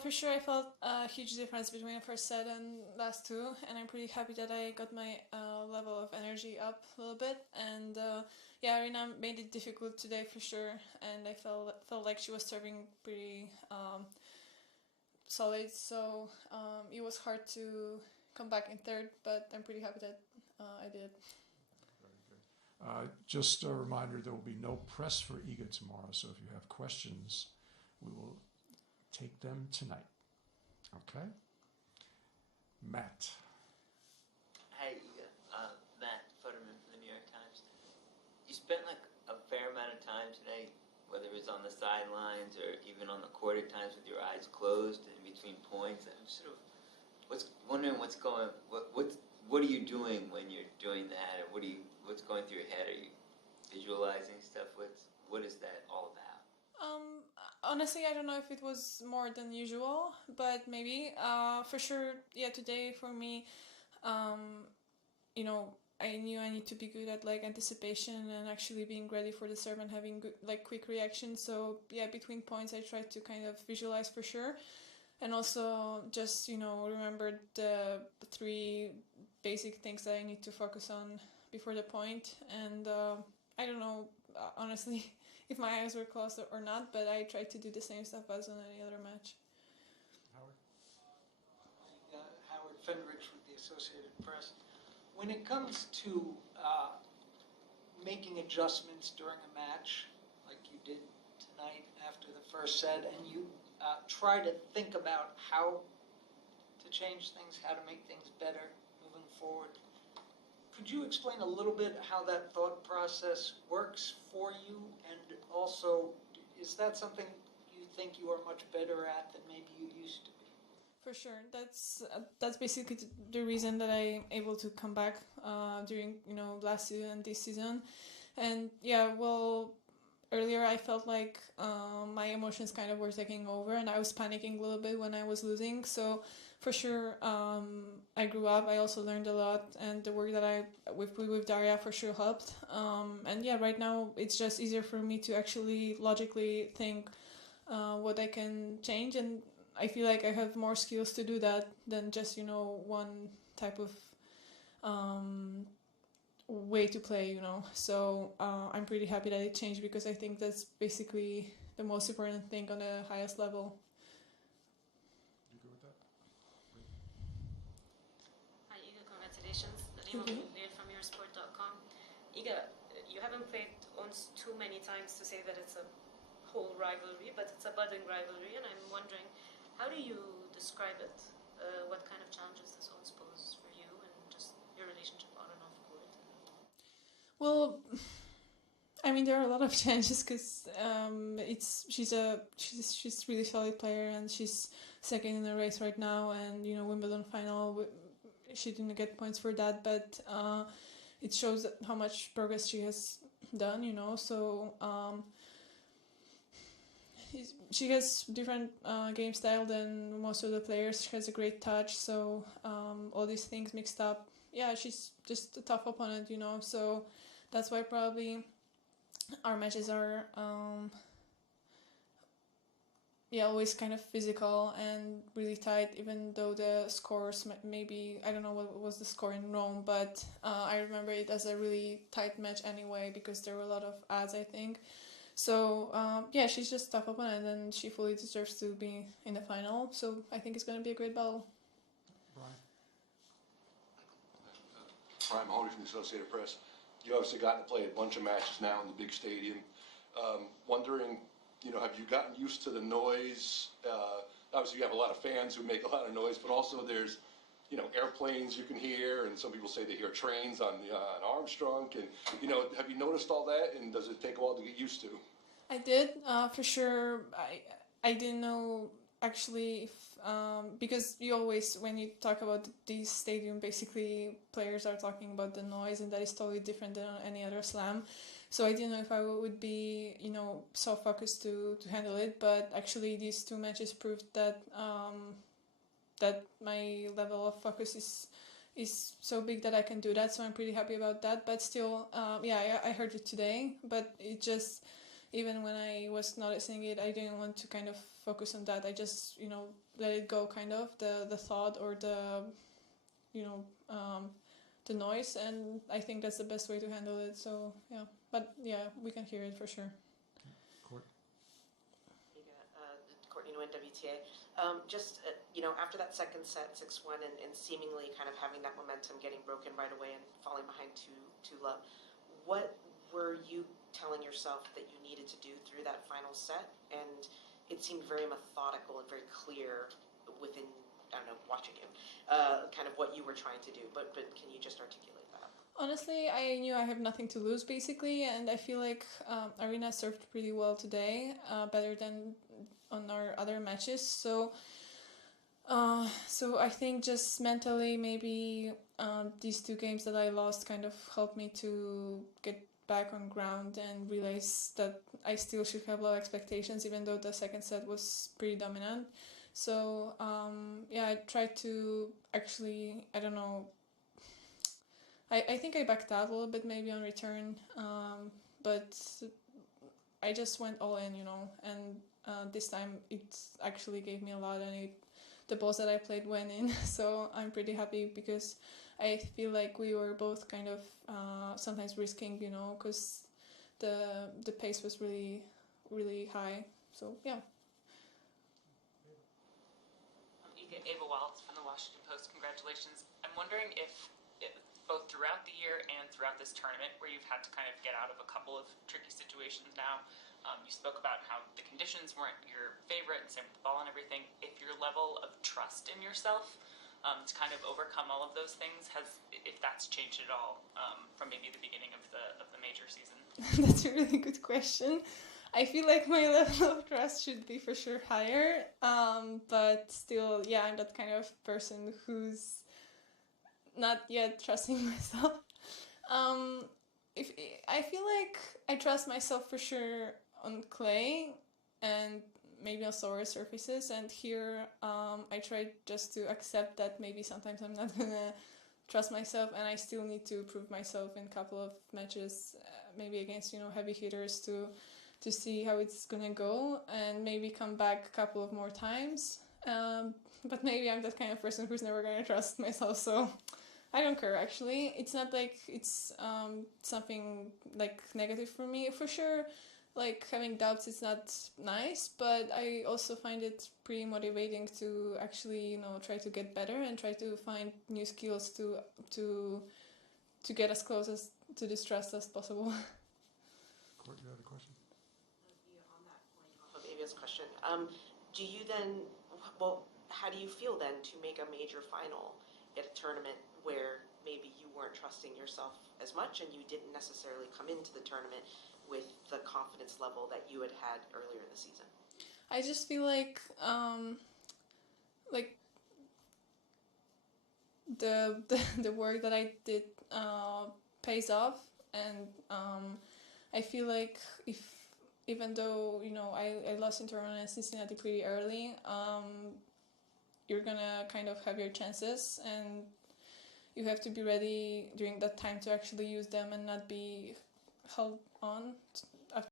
for sure, I felt a huge difference between the first set and last two, and I'm pretty happy that I got my level of energy up a little bit. And yeah, Arena made it difficult today for sure, and I felt like she was serving pretty solid. So it was hard to come back in third, but I'm pretty happy that I did. Just a reminder, there will be no press for Iga tomorrow, so if you have questions, we will take them tonight. Okay? Matt. Hi, Iga. Matt Futterman from the New York Times. You spent like a fair amount of time today, whether it was on the sidelines or even on the court at times with your eyes closed in between points. I'm sort of wondering what are you doing when you're doing that, or what's going through your head? Are you visualizing stuff? What is that all about? Honestly, I don't know if it was more than usual, but maybe. For sure, yeah, today for me, you know, I knew I need to be good at like anticipation and actually being ready for the serve and having good, like quick reaction. So yeah, between points, I tried to kind of visualize for sure. And also just, remember the three basic things that I need to focus on before the point. And I don't know, honestly, if my eyes were closed or not, but I tried to do the same stuff as on any other match. Howard? Howard Fendrich with the Associated Press. When it comes to making adjustments during a match, like you did tonight after the first set, and you try to think about how to change things, how to make things better moving forward, could you explain a little bit how that thought process works for you? And also, is that something you think you are much better at than maybe you used to be? For sure, that's basically the reason that I'm able to come back during last season and this season. And yeah, well, earlier I felt like my emotions kind of were taking over, and I was panicking a little bit when I was losing. So for sure, I grew up. I also learned a lot, and the work that I with Daria for sure helped. And yeah, right now it's just easier for me to actually logically think what I can change, and I feel like I have more skills to do that than just one type of way to play. So I'm pretty happy that it changed, because I think that's basically the most important thing on the highest level. You go with that? Hi Iga, congratulations. Rima from yoursport.com. Iga, you haven't played ONS too many times to say that it's a whole rivalry, but it's a budding rivalry, and I'm wondering, how do you describe it? What kind of challenges does ONS pose for you, and just your relationship on and off court? Well, I mean, there are a lot of challenges, because she's a really solid player, and she's second in the race right now, and Wimbledon final, she didn't get points for that, but it shows how much progress she has done. So she has different game style than most of the players. She has a great touch, so all these things mixed up. Yeah, she's just a tough opponent, so that's why probably our matches are always kind of physical and really tight, even though the scores maybe, I don't know what was the score in Rome, but I remember it as a really tight match anyway, because there were a lot of ads, I think. So she's just a tough opponent, and she fully deserves to be in the final. So I think it's going to be a great battle. Brian? Brian Mahoney from the Associated Press. You obviously gotten to play a bunch of matches now in the big stadium. Wondering, have you gotten used to the noise? Obviously you have a lot of fans who make a lot of noise, but also there's, airplanes you can hear, and some people say they hear trains on Armstrong. Have you noticed all that, and does it take a while to get used to? I did, for sure. I didn't know actually if, because you always, when you talk about this stadium, basically players are talking about the noise, and that is totally different than on any other slam. So I didn't know if I would be, so focused to handle it. But actually, these two matches proved that that my level of focus is so big that I can do that. So I'm pretty happy about that. But still, I heard it today. But it just, even when I was noticing it, I didn't want to kind of focus on that. I just, let it go, kind of the thought or the the noise, and I think that's the best way to handle it. So yeah, but yeah, we can hear it for sure. Court. Courtney Nguyen, WTA. Just, after that second set, 6-1, and seemingly kind of having that momentum getting broken right away and falling behind 2-love, what were you telling yourself that you needed to do through that final set? And it seemed very methodical and very clear within, I don't know, watching you, kind of what you were trying to do. But can you just articulate that? Honestly, I knew I have nothing to lose, basically, and I feel like Arena served pretty well today, better than on our other matches. So I think just mentally, maybe these 2 games that I lost kind of helped me to get back on ground and realize that I still should have low expectations, even though the second set was pretty dominant. So I tried to actually, I don't know, I think I backed out a little bit maybe on return, but I just went all in, and this time it actually gave me a lot, and the balls that I played went in, so I'm pretty happy because I feel like we were both kind of sometimes risking, because the pace was really, really high. So yeah. Ava Wilds from the Washington Post. Congratulations. I'm wondering if both throughout the year and throughout this tournament, where you've had to kind of get out of a couple of tricky situations now, you spoke about how the conditions weren't your favorite, and same with the ball and everything. If your level of trust in yourself to kind of overcome all of those things if that's changed at all from maybe the beginning of the major season. That's a really good question. I feel like my level of trust should be for sure higher, but still, yeah, I'm that kind of person who's not yet trusting myself. If I feel like I trust myself for sure on clay and maybe on slower surfaces, and here I try just to accept that maybe sometimes I'm not gonna trust myself, and I still need to prove myself in a couple of matches, maybe against heavy hitters to see how it's gonna go, and maybe come back a couple of more times. But maybe I'm that kind of person who's never gonna trust myself, so I don't care, actually. It's not like it's something like negative for me. For sure, like having doubts is not nice, but I also find it pretty motivating to actually, try to get better and try to find new skills to get as close as to this trust as possible. Court, you have a question? On that point, off of Ava's question, do you then, how do you feel then to make a major final at a tournament where maybe you weren't trusting yourself as much and you didn't necessarily come into the tournament with the confidence level that you had earlier in the season? I just feel like the work that I did pays off, and I feel like even though I lost in Toronto and Cincinnati pretty early, you're gonna kind of have your chances, and you have to be ready during that time to actually use them and not be held on